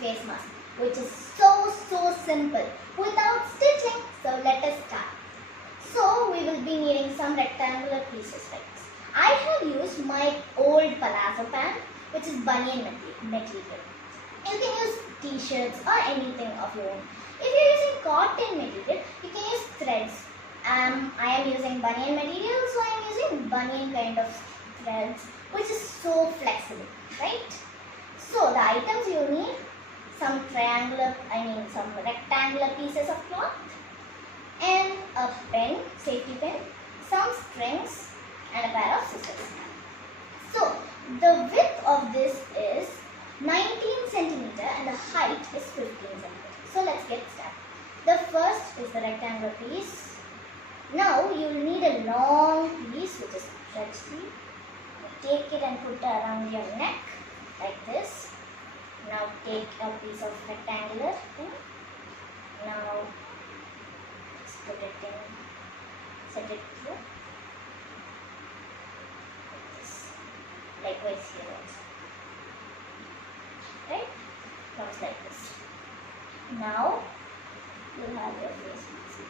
face mask, which is so simple without stitching. So let us start. So we will be needing some rectangular pieces like this. I have used my old palazzo pant, which is bunion material. You can use t-shirts or anything of your own. If you're using cotton material, you can use threads. I am using bunion material, so I am using bunion kind of threads, which is so flexible, right? So the items you need, some rectangular pieces of cloth and a pen, safety pin, some strings and a pair of scissors. So the width of this is 19 centimeter and the height is 15 centimeter. So let's get started. The first is the rectangular piece. Now you will need a long piece which is stretchy. Take it and put it around your neck like this. Now take a piece of rectangular thing. Now just put it in, set it through. Like this. Likewise here also. Right? Comes like this. Now you have your face mask.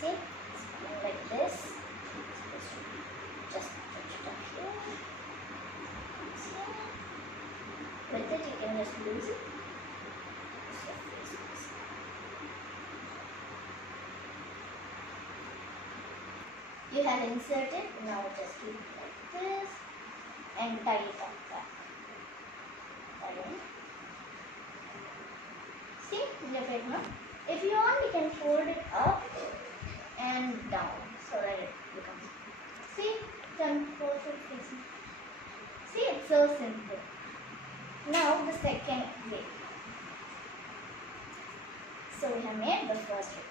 See? It's coming like this. Just put it up here. See? With it you can just lose it. It's your face mask. You have inserted, now just keep it like this and tie it up back. See, your face mask. If you want, you can fold it up and down so that it becomes. See, done perfect face mask. See, it's so simple. Now the second way. So we have made the first way.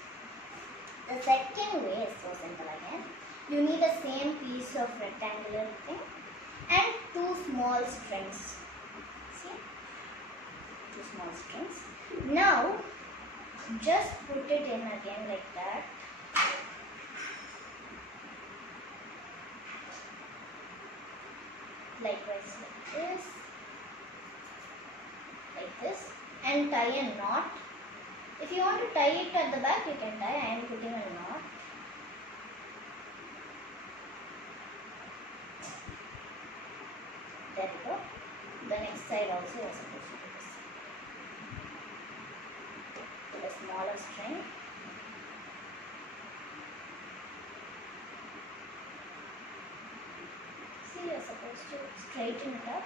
The second way is so simple again. You need the same piece of rectangular thing and two small strings. See? Two small strings. Now just put it in again like that. Likewise like this, and tie a knot. If you want to tie it at the back, you can tie. I am putting a knot. There we go. The next side also was supposed to do this. Put a smaller string. See, you are supposed to straighten it up.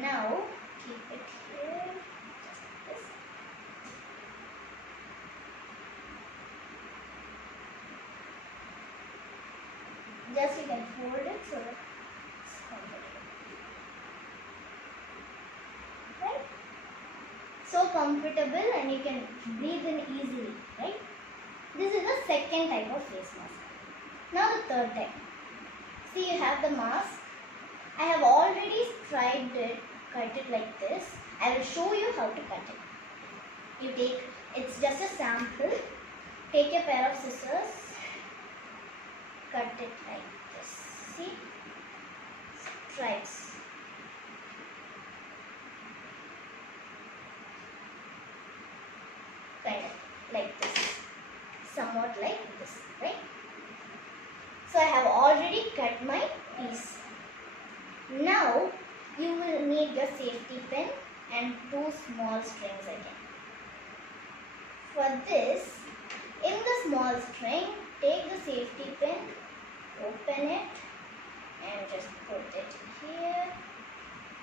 Now keep it here, just this. Just you can fold it so that it's comfortable. Right? So comfortable and you can breathe in easily, right? This is the second type of face mask. Now the third type. See, you have the mask. I have already tried it, cut it like this. I will show you how to cut it. You take, it's just a sample. Take a pair of scissors, cut it like this. See? Stripes. Kind of like this. Somewhat like this, right? So I have already cut my piece. Now you will need your safety pin and two small strings again. For this, in the small string, take the safety pin, open it and just put it here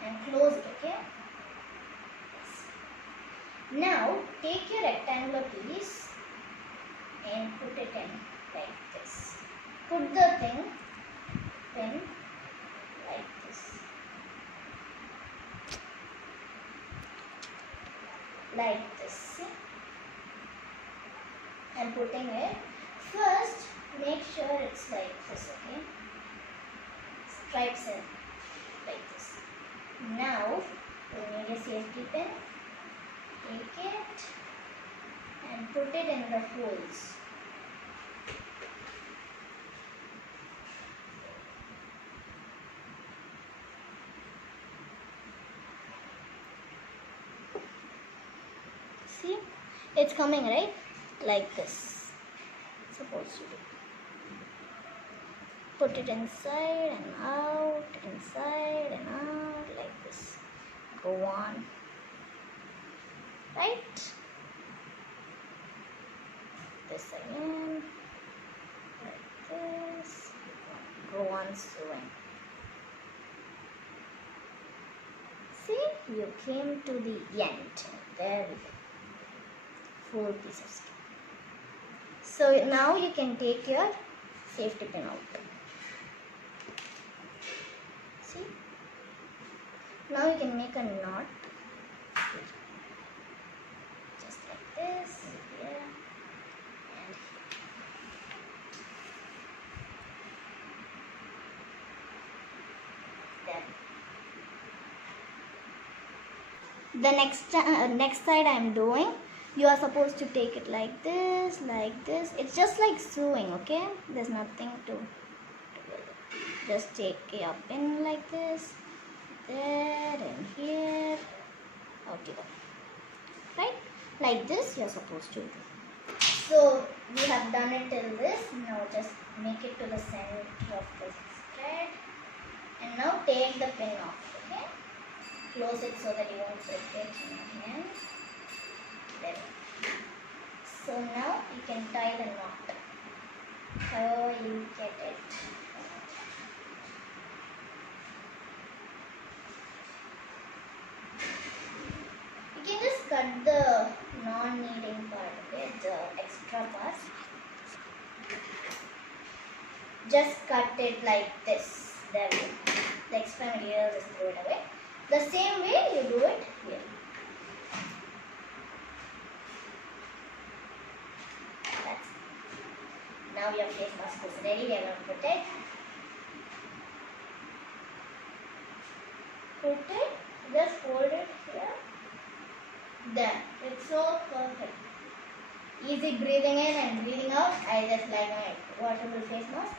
and close it, okay? Now take your rectangular piece and put it in like this. Put the pin like this. Like this, see? I'm putting it. First, make sure it's like this, okay? Stripes in like this. Now, we need a safety pin. Take it and put it in the holes. See, it's coming right like this. Supposed to be. Put it inside and out, inside and out, like this. Go on. Right? This again. Like this. Go on sewing. See, you came to the end. There we go. 4 pieces of string. So now you can take your safety pin out. See? Now you can make a knot. Just like this. Here. And there. The next side I am doing. You are supposed to take it like this, like this. It's just like sewing, okay? There's nothing to just take your pin like this, there and here. Okay, right? Like this you're supposed to do. So we have done it till this. Now just make it to the center of this thread. And now take the pin off, okay? Close it so that you won't break it in your hand. There. So now you can tie the knot. How you get it? You can just cut the non-needing part, okay? The extra part. Just cut it like this. There we go. The extra material, just throw it away. The same way you do it here. Now your face mask is ready. We are going to put it. Put it. Just hold it here. There. It's so perfect. Easy breathing in and breathing out. I just like my washable face mask.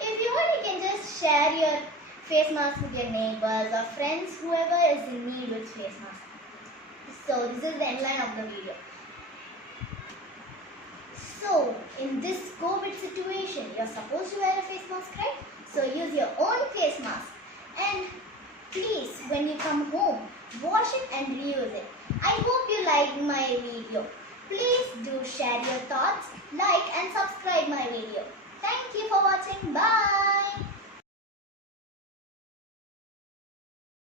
If you want, you can just share your face mask with your neighbors or friends, whoever is in need with face mask. So this is the end line of the video. So, in this COVID situation, you're supposed to wear a face mask, right? So, use your own face mask. And please, when you come home, wash it and reuse it. I hope you liked my video. Please do share your thoughts, like